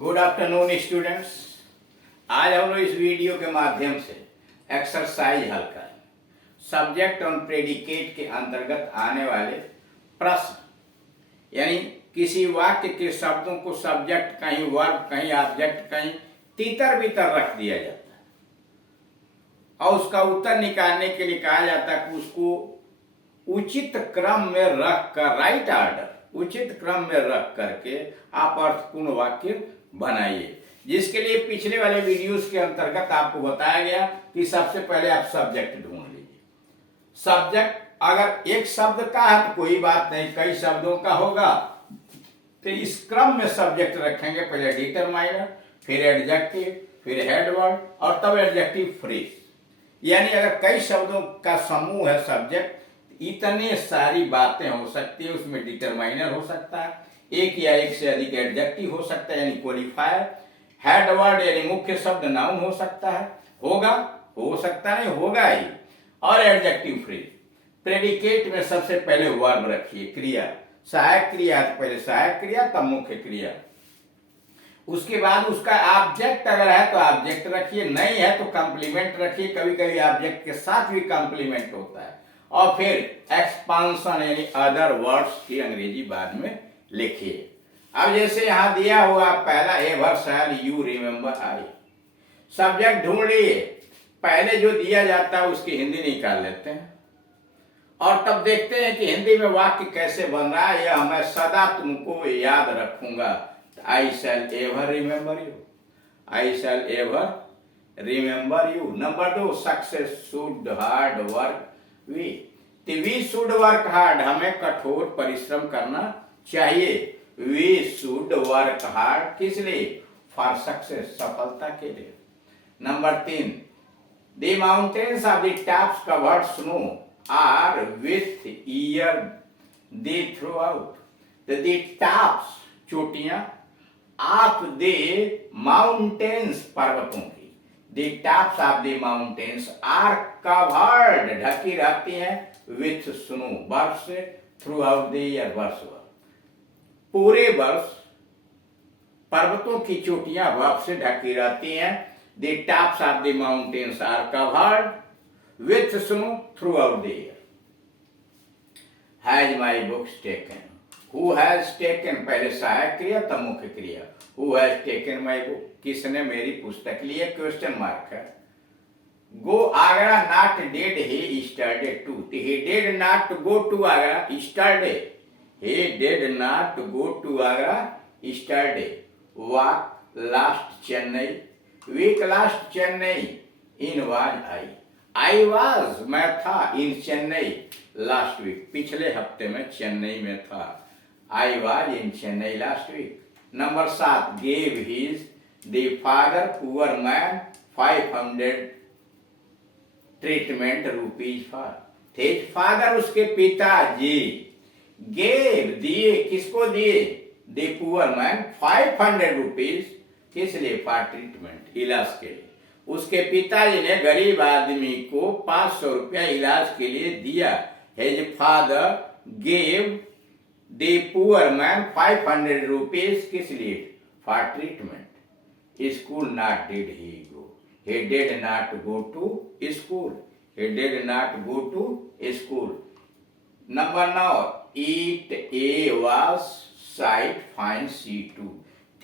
Good afternoon students. आज हम लोग इस वीडियो के माध्यम से एक्सरसाइज हल करें। सब्जेक्ट और प्रेडिकेट के अंतर्गत आने वाले प्रश्न, यानी किसी वाक्य के शब्दों को सब्जेक्ट कहीं वर्ब कहीं ऑब्जेक्ट कहीं तीतर बीतर रख दिया जाता है और उसका उत्तर निकालने के लिए कहा जाता है कि उसको उचित क्रम में रख कर, राइट ऑर्डर, उचित क्रम में रख करके आप अर्थपूर्ण वाक्य बनाइए। जिसके लिए पिछले वाले वीडियोस के अंतर्गत आपको बताया गया कि सबसे पहले आप सब्जेक्ट ढूंढ लीजिए। सब्जेक्ट अगर एक शब्द का है तो कोई बात नहीं, कई शब्दों का होगा तो इस क्रम में सब्जेक्ट रखेंगे। पहले डिटरमाइनर, फिर एडजेक्टिव, फिर हेडवर्ड और तब एडजेक्टिव फ्रेज। यानी अगर कई शब्दों का समूह है सब्जेक्ट, इतने सारी बातें हो सकती है। उसमें डिटरमाइनर हो सकता है, एक या एक से अधिक एडजेक्टिव हो सकता है यानी क्वालिफायर, हेडवर्ड यानी मुख्य शब्द नाउन हो सकता है, होगा, हो सकता नहीं, होगा ही, और एडजेक्टिव फ्रेज। प्रेडिकेट में सबसे पहले वर्ब रखिए, क्रिया, सहायक क्रिया तो पहले सहायक क्रिया तब मुख्य क्रिया। उसके बाद उसका ऑब्जेक्ट अगर है तो ऑब्जेक्ट रखिए, नहीं है तो कंप्लीमेंट रखिए। कभी कभी ऑब्जेक्ट के साथ भी कंप्लीमेंट होता है। और फिर एक्सपांशन यानी अदर वर्ड्स की अंग्रेजी बाद में लिखिए। अब जैसे यहां दिया हुआ पहला ever shall you remember I. Subject ढूंढ लिए, पहले जो दिया जाता है उसकी हिंदी निकाल लेते हैं और तब देखते हैं कि हिंदी में वाक्य कैसे बन रहा है। यह मैं सदा तुमको याद रखूंगा, I shall ever remember you, I shall ever remember you. Number 2, success should hard work we should work hard, हमें कठोर परिश्रम करना चाहिए। वी शुड वर्क हार्ड किस लिए? फॉर सक्सेस, सफलता के लिए। Number 3, the mountains of the tops covered snow are with year the throughout. The tops चोटियां, ऑफ द माउंटेन्स पर्वतों की, the tops of the mountains are covered ढकी रहती हैं, विथ स्नो बर्फ से, थ्रू आउट द ईयर वर्ष भर, पूरे वर्ष पर्वतों की चोटियां बर्फ से ढकी रहती हैं। The tops of the mountains are covered with snow throughout the year. Has my books taken, who has taken पहले सहायक क्रिया तब मुख्य क्रिया। Who has taken my book, किसने मेरी पुस्तक ली है, क्वेश्चन मार्क है। Go Agra not did he yesterday to, he did not go to Agra yesterday, he did not go to Agra yesterday. Walk last Chennai, week last Chennai, in was I was मैं था in Chennai last week, पिछले हफ्ते में चेन्नई में था। I was in Chennai last week. Number 7, gave his the father poor man 500 treatment rupees for, his father उसके पिताजी gave दिए, किसको दिए? दे पुअर मैन 500 रुपीज, किस लिए? फॉर ट्रीटमेंट, इलाज के लिए। उसके पिताजी ने गरीब आदमी को 500 रुपया इलाज के लिए दिया। हिज फादर गेव दे पुअर मैन 500 रुपीज, किस लिए? For treatment. School not did he go, he did not go to school, he did not go to school. Number 9, It a was sight fine sea too.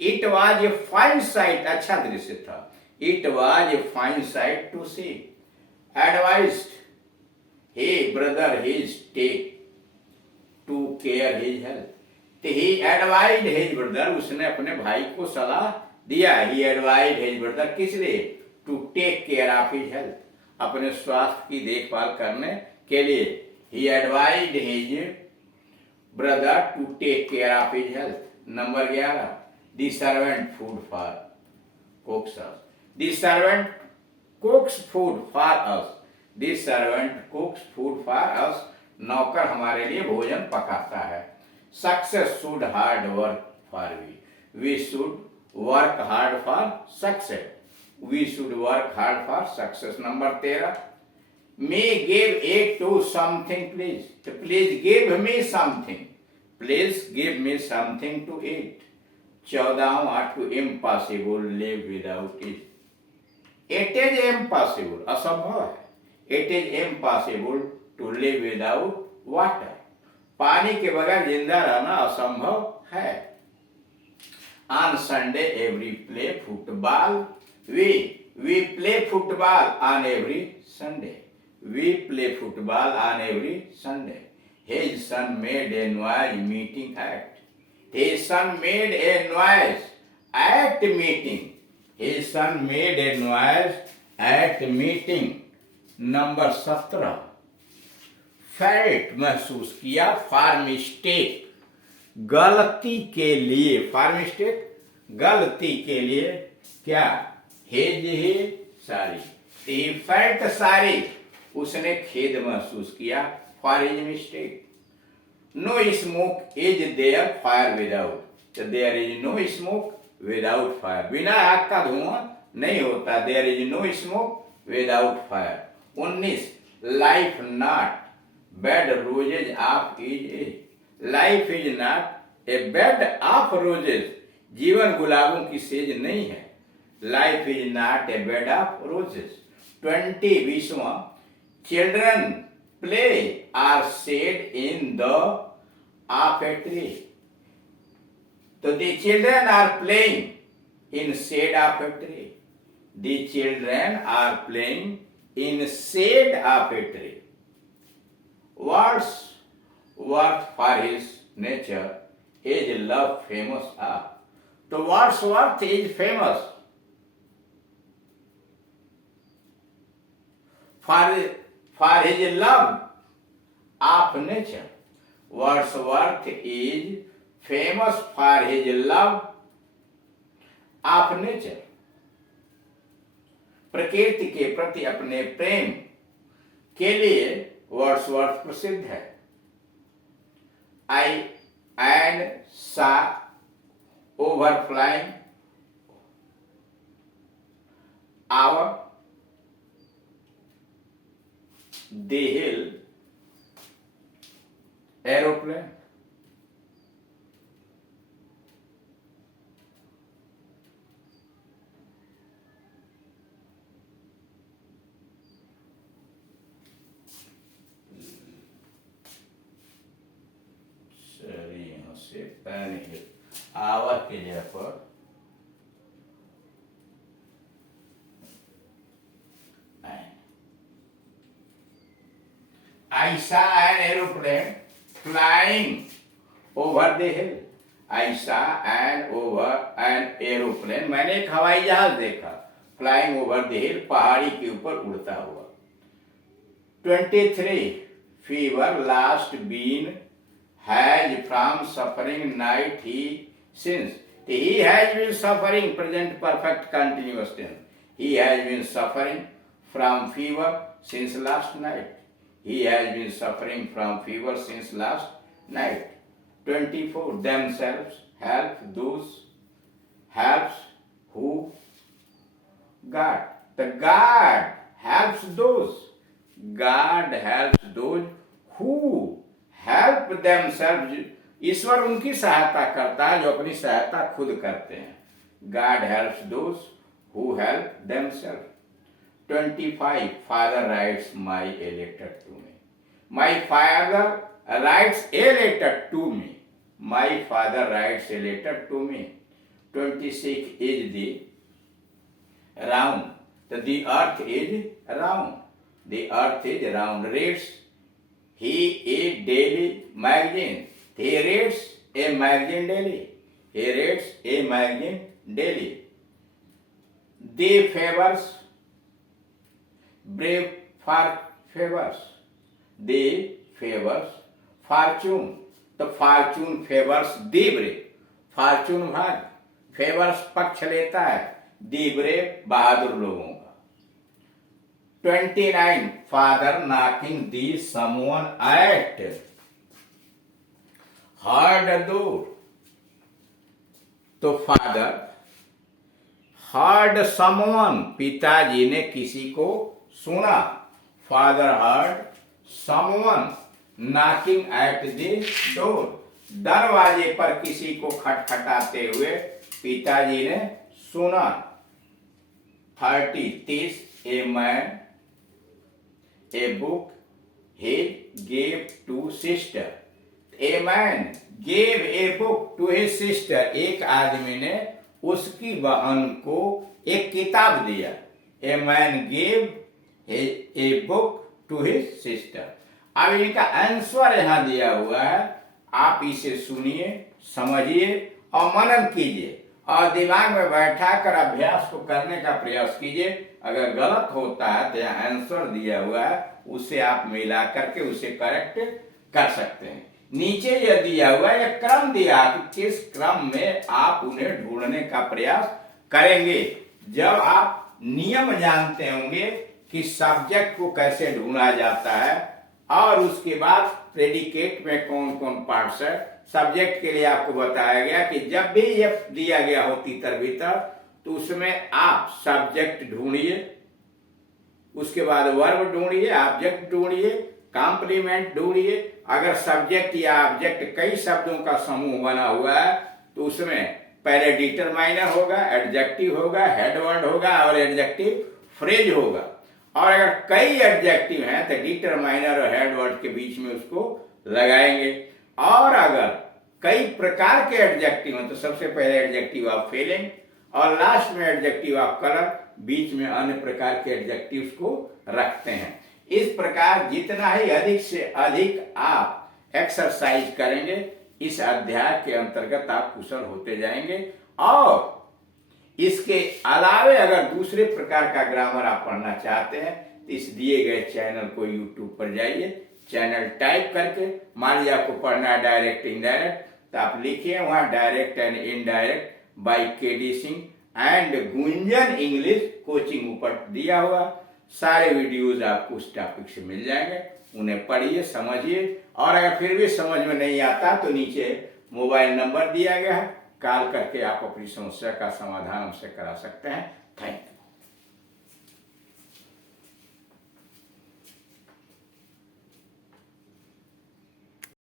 It was a fine sight, अच्छा दृश्य था। It was a fine sight to see. Advised, hey brother his take to care his health. He advised his brother, उसने अपने भाई को सलाह दिया। He advised his brother किस लिए? To take care of his health, अपने स्वास्थ्य की देखभाल करने के लिए। He advised his brother to take care of his health. Number 11, the servant food for cooks us. The servant cooks food for us. The servant cooks food for us. नौकर हमारे लिए भोजन पकाता है। Success should hard work for we. We should work hard for success. We should work hard for success. Number 13, may give aid to something please. Please give me something. Please give me something to eat. 14वां to impossible live without it is impossible, असंभव है। It is impossible to live without water, पानी के बगैर जिंदा रहना असंभव है। On Sunday every play football, we play football on every Sunday, we play football on every Sunday. His son made a noise meeting at, his son made a noise at meeting, his son made a noise at meeting। Number 17, felt महसूस किया, for mistake गलती के लिए, for mistake गलती के लिए, क्या, hedge ही सारी, he felt sorry उसने खेद महसूस किया, for his mistake. No smoke is there fire without, तो there is no smoke without fire, बिना आग का धुआं नहीं होता, there is no smoke without fire. 19, life not bed roses of is a, life is not a bed of roses, जीवन गुलाबों की सेज नहीं है, life is not a bed of roses. 20, 20वां, children play are said in the of a tree, so the children are playing in shade of a tree, the children are playing in shade of a tree। Wordsworth for his nature is love famous of, so Wordsworth is famous for his love of nature, Wordsworth is famous for his love of nature। प्रकृति के प्रति अपने प्रेम के लिए Wordsworth प्रसिद्ध है। आई and सा ओवरफ्लाइंग our the hill aeroplane। चलिए यहां से पैन हिल, आवर के जगह पर I saw an aeroplane flying over the hill, I saw an aeroplane, मैंने एक हवाई जहाज देखा, flying over the hill, पहाड़ी के ऊपर उड़ता हुआ। 23, fever last been has from suffering night he since, he has been suffering present perfect continuous tense, he has been suffering from fever since last night, he has been suffering from fever since last night। 24, themselves help those helps who God, the God helps those, God helps those who help themselves, ईश्वर उनकी सहायता करता है जो अपनी सहायता खुद करते हैं। God helps those who help themselves। 25, father writes my a letter to me, my father writes a letter to me, my father writes a letter to me। 26, is the round, the earth is round, the earth is round, reads he a daily magazine, he reads a magazine daily, he reads a magazine daily। they favors brave for favors, they favors fortune, तो fortune favors the brave, fortune भाग, favors पक्ष लेता है, the brave बहादुर लोगों का। 29, father knocking the someone at hard door, तो father heard someone, पिताजी ने किसी को सुना, father heard someone knocking at the door, दरवाजे पर किसी को खटखटाते हुए पिताजी ने सुना। 30 a man a book he gave to sister. A man gave a book to his sister. एक आदमी ने उसकी बहन को एक किताब दिया। A man gave a book to his sister. अब इनका आंसर यहाँ दिया हुआ है, आप इसे सुनिए, समझिए और मनन कीजिए और दिमाग में बैठा कर अभ्यास को करने का प्रयास कीजिए। अगर गलत होता है तो यहाँ आंसर दिया हुआ है, उसे आप मिला करके उसे करेक्ट कर सकते हैं। नीचे यह दिया हुआ है, यह क्रम दिया कि किस क्रम में आप उन्हें ढूंढने का प्रयास करेंगे। जब आप नियम जानते होंगे कि सब्जेक्ट को कैसे ढूंढा जाता है और उसके बाद प्रेडिकेट में कौन कौन पार्ट्स है। सब्जेक्ट के लिए आपको बताया गया कि जब भी ये दिया गया हो तितर बितर तो उसमें आप सब्जेक्ट ढूंढिए, उसके बाद वर्ब ढूंढिए, ऑब्जेक्ट ढूंढिए, कॉम्प्लीमेंट ढूंढिए। अगर सब्जेक्ट या ऑब्जेक्ट कई शब्दों का समूह बना हुआ है तो उसमें पहले डिटरमाइनर होगा, एडजेक्टिव होगा, हेडवर्ड होगा और एडजेक्टिव फ्रेज होगा। और अगर कई एडजेक्टिव हैं तो डिटरमाइनर और हेडवर्ड के बीच में उसको लगाएंगे। और अगर कई प्रकार के एडजेक्टिव हैं तो सबसे पहले एडजेक्टिव ऑफ फीलिंग और लास्ट में एडजेक्टिव ऑफ कलर, बीच में अन्य प्रकार के एडजेक्टिव्स को रखते हैं। इस प्रकार जितना ही अधिक से अधिक आप एक्सरसाइज करेंगे, इस अध्याय के अंतर्गत आप कुशल होते जाएंगे। और इसके अलावे अगर दूसरे प्रकार का ग्रामर आप पढ़ना चाहते हैं तो इस दिए गए चैनल को यूट्यूब पर जाइए, चैनल टाइप करके, मान लीजिए आपको पढ़ना है डायरेक्ट इनडायरेक्ट, तो आप लिखिए वहां direct and indirect by KD Singh and Gunjan English coaching ऊपर दिया हुआ। सारे वीडियोज आपको उस टॉपिक से मिल जाएंगे, उन्हें पढ़िए, समझिए। और अगर फिर भी समझ में नहीं आता तो नीचे मोबाइल नंबर दिया गया है, कॉल करके आप अपनी समस्या का समाधान हमसे करा सकते हैं। Thank you.